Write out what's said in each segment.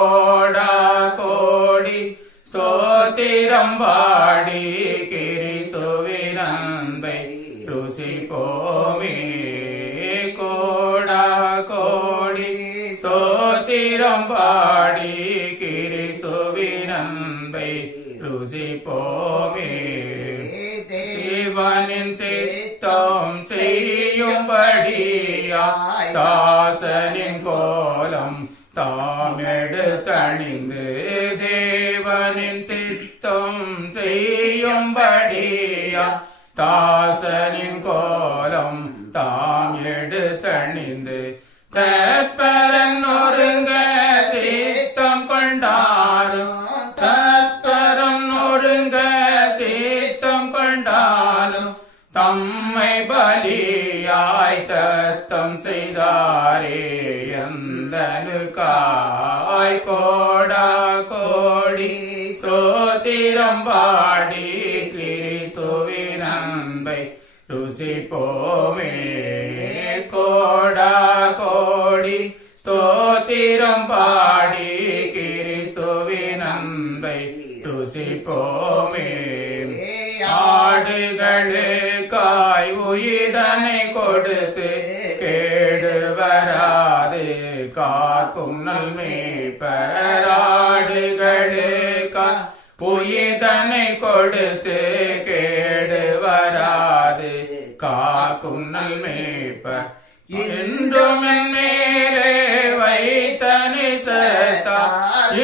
கோடா கோடி ஸ்தோத்திரம் பாடி கிறிஸ்துவின் அன்பை ருசிப்போமே. கோடா கோடி ஸ்தோத்திரம் பாடி கிறிஸ்துவின் அன்பை ருசிப்போமே. தேவனின் சித்தம் செய்யும்படியாய் தாசனின் கோலம் தாமெடுத்தணிந்து தேவனின் சித்தம் செய்யும்படியாய் தாசனின் கோலம் தாம் எடுத்தணிந்து தற்பரன் ஒருங்க சித்தம் கொண்டாரும் தற்பரம் ஒருங்க சித்தம் கொண்டாலும் தம்மை பலியாய் தத்தம் செய்தாரே எந்தனுக்காய். கோடா கோடி ஸ்தோத்திரம் பாடி கிறிஸ்துவின் அன்பை ருசிப்போமே. கோடா கோடி ஸ்தோத்திரம் பாடி கிறிஸ்துவின் அன்பை ருசிப்போமே. ஆடுகளுக்காய் உயிரனை கொடுத்து கேடு வராது காக்கும் நல்மேய்ப்பர். ஆடுகளுக்காய் உயிரனை கொடுத்து கேடு வராது காக்கும் நல்மேய்ப்பர். இன்றும் என் மேலே வைத்தனை சத்தா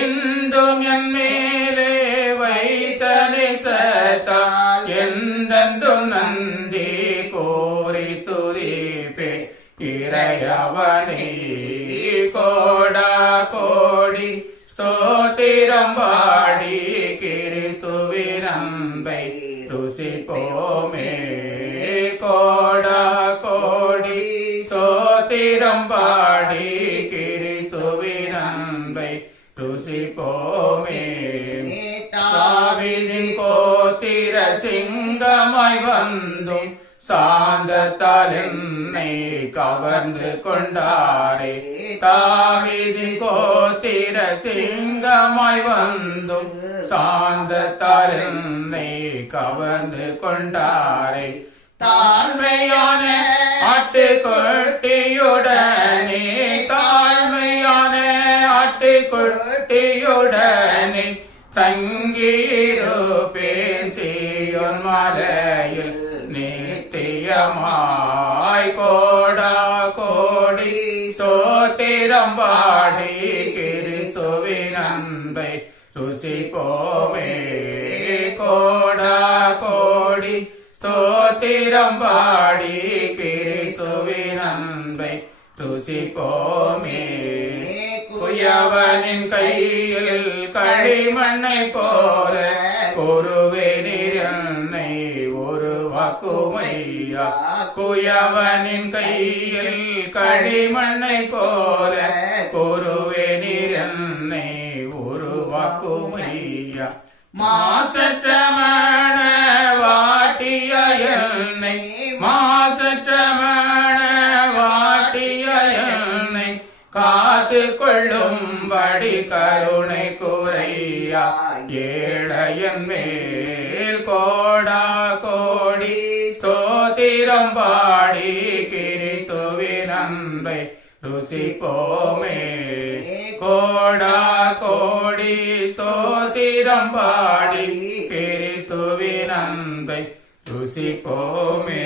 இன்றும் என் மேலே வைத்தனை சத்தா என்றென்றும் நன்றி கோரி துதிப்பே இறையவனே. கோடா கோடி ஸ்தோத்திரம் பாடி கிறிஸ்துவின் அன்பை ருசிப்போமே. கோடா கோடி ஸ்தோத்திரம் பாடி கிறிஸ்துவின் அன்பை ருசிப்போமே. தாவீதின் கோத்திர சிங்கமாய் வந்தும் சாந்தத்தால் என்னை கவர்ந்து கொண்டாரே. தாவீதின் கோத்திர சிங்கமாய் வந்தும் சாந்தத்தால் என்னை கவர்ந்து கொண்டாரே. தாழ்மையான ஆட்டுக்குட்டியுடனே தாழ்மையான ஆட்டுக்குட்டியுடனே தங்கியிருப்பேன் சீயோன் மலையில் நித்தியமாய். கோடா கோடி ஸ்தோத்திரம் பாடி கிறிஸ்துவின் அன்பை ருசிப்போமே. கோடா கோடி ஸ்தோத்திரம் பாடி கிறிஸ்துவின் அன்பை ருசிப்போமே. குயவனின் கையில் களிமண்ணை போல குருவேனீர் என்னை உருவாக்குமையா. குயவனின் கையில் களிமண்ணை போல குருவேனீர் என்னை உருவாக்குமையா. மாசற்ற மணவாட்டிய என்னை மாசற்ற மணவாட்டிய என்னை காத்து கொள்ளும்படி கருணை குறையா ஏழையன் மேல். கோடா கோடி ஸ்தோத்திரம் பாடி கிறிஸ்துவின் அன்பை ருசிப்போமே. கோடா கோடி ஸ்தோத்திரம் பாடி கிறிஸ்துவின் அன்பை ருசிப்போமே.